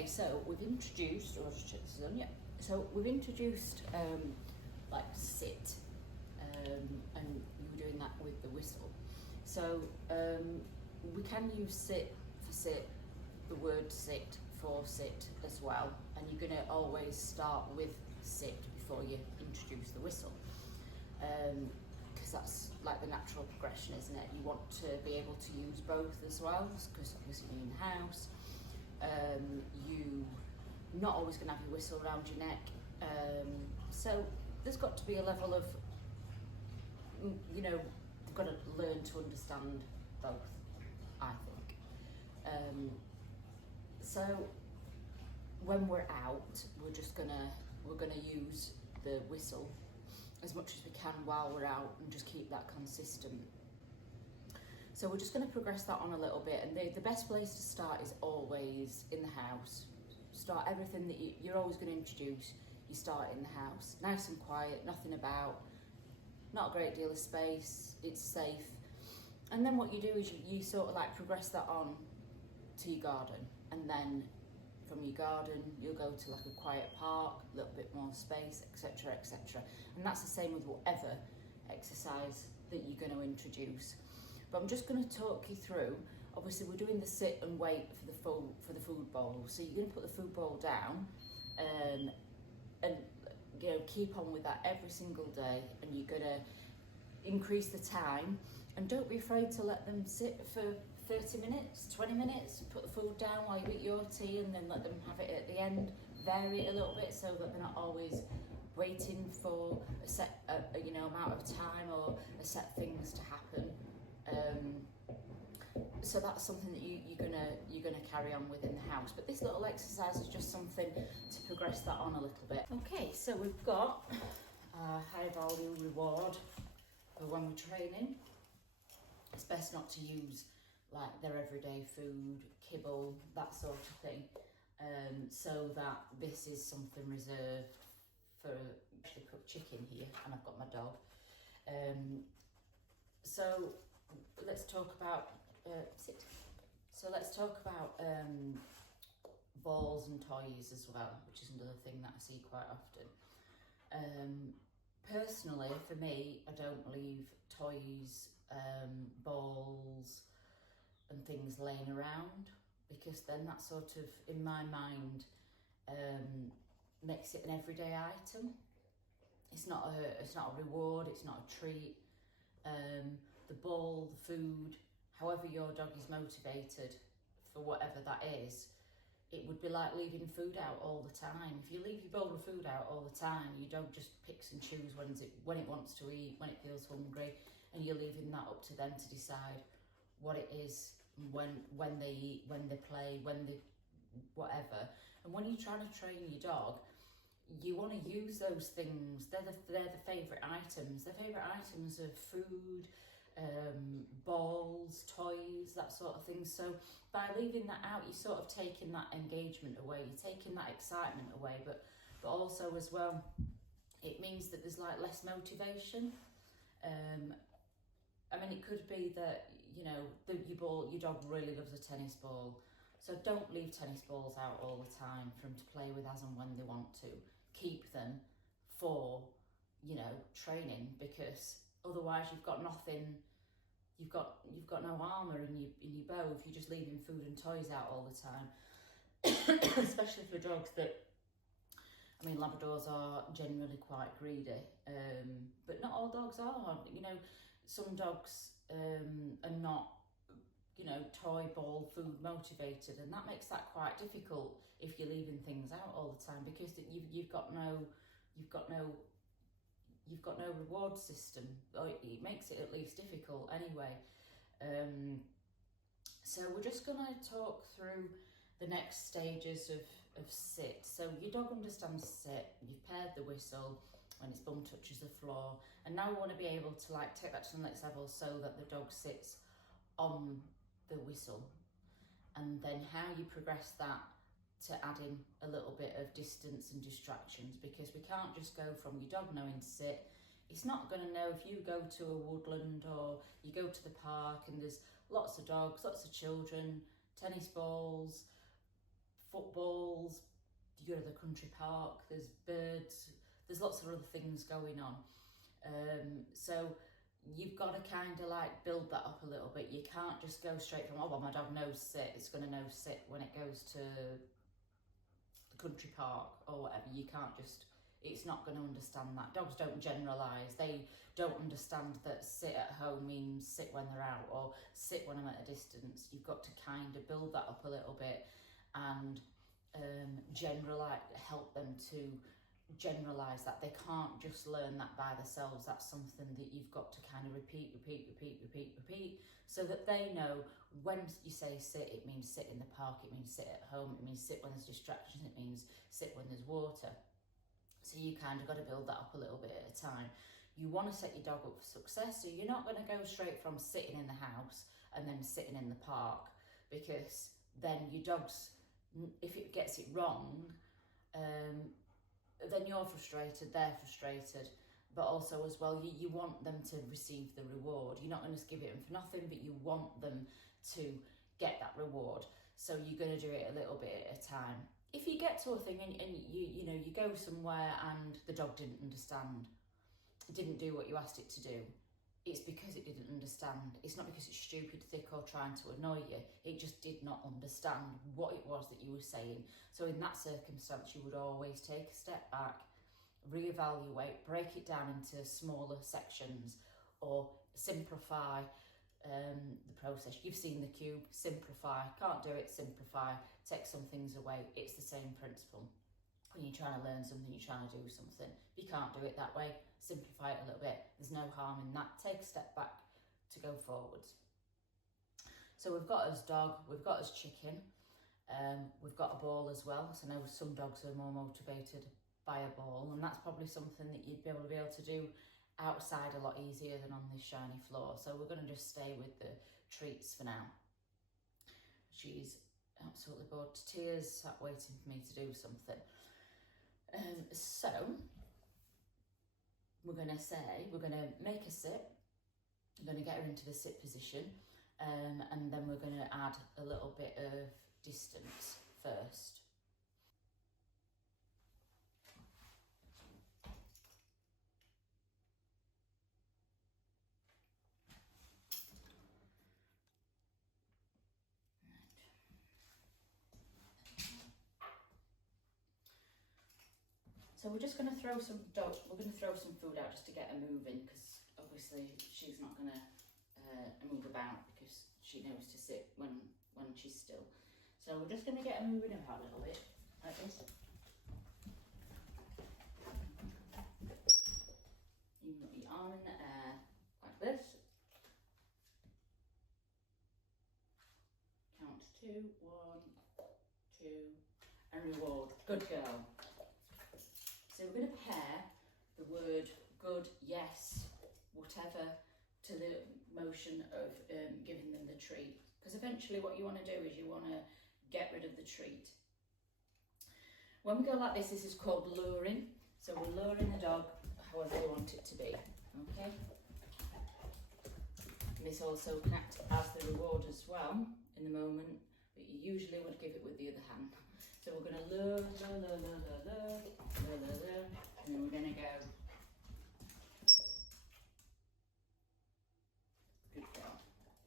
Okay, so we've introduced, or just check this is on, yeah. So we've introduced like sit, and you were doing that with the whistle. So we can use sit for sit, the word sit for sit as well, and you're going to always start with sit before you introduce the whistle, because that's like the natural progression, isn't it? You want to be able to use both as well, because obviously you're in the house. You not always going to have your whistle around your neck, so there's got to be a level of, you know, you've got to learn to understand both, I think. So when we're out, we're gonna use the whistle as much as we can while we're out, and just keep that consistent. So we're just going to progress that on a little bit, and the best place to start is always in the house. Start everything that you're always going to introduce, you start in the house. Nice and quiet, nothing about, not a great deal of space, it's safe. And then what you do is you sort of like progress that on to your garden, and then from your garden you'll go to like a quiet park, a little bit more space, etc, etc. And that's the same with whatever exercise that you're going to introduce. But I'm just going to talk you through. Obviously, we're doing the sit and wait for the food bowl. So you're going to put the food bowl down, and you know, keep on with that every single day. And you're going to increase the time, and don't be afraid to let them sit for 30 minutes, 20 minutes. Put the food down while you eat your tea, and then let them have it at the end. Vary it a little bit so that they're not always waiting for a set you know, amount of time or a set things to happen. So that's something that you're gonna carry on with in the house. But this little exercise is just something to progress that on a little bit. Okay, so we've got a high value reward for when we're training. It's best not to use like their everyday food, kibble, that sort of thing. So that this is something reserved for actually cooked chicken here, and I've got my dog. So let's talk about sit. So let's talk about balls and toys as well, which is another thing that I see quite often. Personally, for me, I don't leave toys, balls and things laying around, because then that sort of, in my mind, makes it an everyday item. It's not a reward, it's not a treat. The ball, the food, however your dog is motivated for whatever that is, it would be like leaving food out all the time. If you leave your bowl of food out all the time, your dog just picks and chooses when it wants to eat, when it feels hungry, and you're leaving that up to them to decide what it is, when they eat, when they play, when they whatever. And when you're trying to train your dog, you want to use those things. They're the favourite items. Their favourite items are food, balls, toys, that sort of thing. So by leaving that out, you're sort of taking that engagement away, you're taking that excitement away, but also as well, it means that there's like less motivation. I mean, it could be that, you know, your dog really loves a tennis ball, so don't leave tennis balls out all the time for them to play with as and when they want to. Keep them for, you know, training, because otherwise you've got nothing. You've got no armour in your bow if you're just leaving food and toys out all the time. Especially for dogs that, I mean, Labradors are generally quite greedy, but not all dogs are. You know, some dogs are not, you know, toy, ball, food motivated, and that makes that quite difficult if you're leaving things out all the time, because you've got no reward system. It makes it at least difficult anyway. So we're just going to talk through the next stages of sit. So your dog understands sit, you've paired the whistle when its bum touches the floor, and now we want to be able to like take that to the next level so that the dog sits on the whistle. And then how you progress that to add in a little bit of distance and distractions, because we can't just go from your dog knowing to sit. It's not going to know. If you go to a woodland or you go to the park and there's lots of dogs, lots of children, tennis balls, footballs, you go to the country park, there's birds, there's lots of other things going on. So you've got to kind of like build that up a little bit. You can't just go straight from, oh, well, my dog knows sit, it's going to know sit when it goes to the country park or whatever. You can't just, it's not going to understand that. Dogs don't generalise. They don't understand that sit at home means sit when they're out or sit when I'm at a distance. You've got to kind of build that up a little bit and generalise, help them to generalise that. They can't just learn that by themselves. That's something that you've got to kind of repeat, so that they know when you say sit, it means sit in the park, it means sit at home, it means sit when there's distractions, it means sit when there's water. So you kind of got to build that up a little bit at a time. You want to set your dog up for success, so you're not going to go straight from sitting in the house and then sitting in the park, because then your dog's, if it gets it wrong, then you're frustrated, they're frustrated, but also as well, you want them to receive the reward. You're not going to give it them for nothing, but you want them to get that reward. So you're going to do it a little bit at a time. If you get to a thing and you go somewhere and the dog didn't understand, didn't do what you asked it to do, it's because it didn't understand. It's not because it's stupid, thick, or trying to annoy you. It just did not understand what it was that you were saying. So in that circumstance, you would always take a step back, reevaluate, break it down into smaller sections, or simplify the process. You've seen the cube, simplify. Can't do it, simplify. Take some things away. It's the same principle. When you're trying to learn something, you're trying to do something. If you can't do it that way, simplify it a little bit. There's no harm in that. Take a step back to go forwards. So we've got us dog, we've got us chicken, we've got a ball as well. So I know some dogs are more motivated by a ball, and that's probably something that you'd be able to do outside a lot easier than on this shiny floor. So we're going to just stay with the treats for now. She's absolutely bored to tears, sat waiting for me to do something. So we're going to make a sit. I'm going to get her into the sit position, and then we're going to add a little bit of distance first. So we're just going to throw some food out just to get her moving, because obviously she's not going to move about because she knows to sit when she's still. So we're just going to get her moving about a little bit, like this. You can put your arm in the air, like this. Count to 2, 1, 2, and reward. Good girl. So we're going to pair the word good, yes, whatever, to the motion of giving them the treat. Because eventually what you want to do is you want to get rid of the treat. When we go like this is called luring. So we're luring the dog however we want it to be. Okay? And this also can act as the reward as well in the moment, but you usually would give it with the other hand. So we're going to lure, and then we're going to go. Good girl,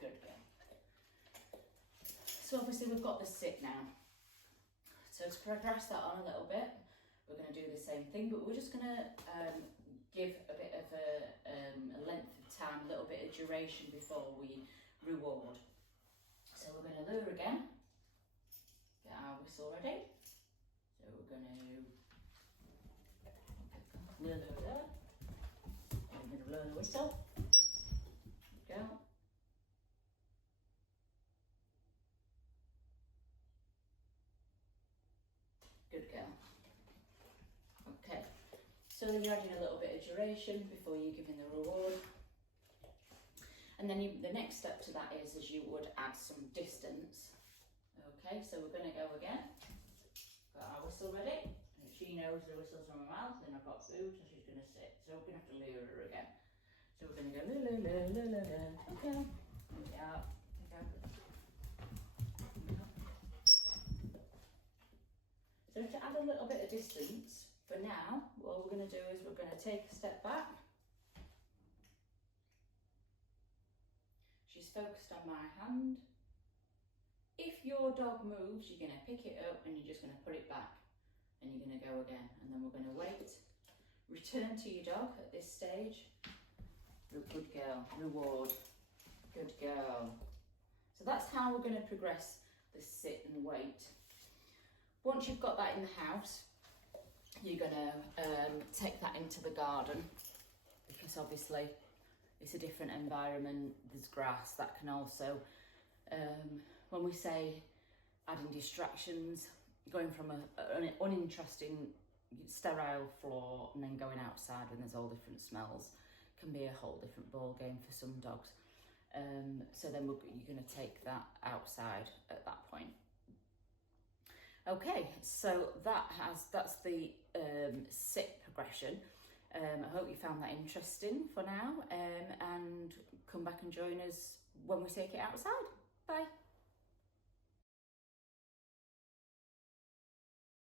good girl. So obviously we've got the sit now. So to progress that on a little bit, we're going to do the same thing, but we're just going to give a bit of a length of time, a little bit of duration before we reward. So we're going to lure again. Get our whistle ready. So we're going to lure. I'm going to blow the whistle. There we go. Good girl. Okay. So then you're adding a little bit of duration before you're giving the reward. And then the next step to that is you would add some distance. Okay, so we're going to go again. Got our whistle ready. And if she knows the whistle's from her mouth, then I've got food, so she's going to sit. So we're going to have to lure her again. So we're going to go la la la la la la. Okay. Yeah. Okay. distance, for now, what we're going to do is we're going to take a step back. She's focused on my hand. If your dog moves, you're going to pick it up and you're just going to put it back and you're going to go again. And then we're going to wait. Return to your dog at this stage. Good girl. Reward. Good girl. So that's how we're going to progress the sit and wait. Once you've got that in the house, you're going to take that into the garden, because obviously it's a different environment. There's grass that can also, when we say adding distractions, going from an uninteresting sterile floor and then going outside when there's all different smells can be a whole different ball game for some dogs. So then you're going to take that outside at that point. Okay, so that's the sit progression. I hope you found that interesting for now, and come back and join us when we take it outside. Bye.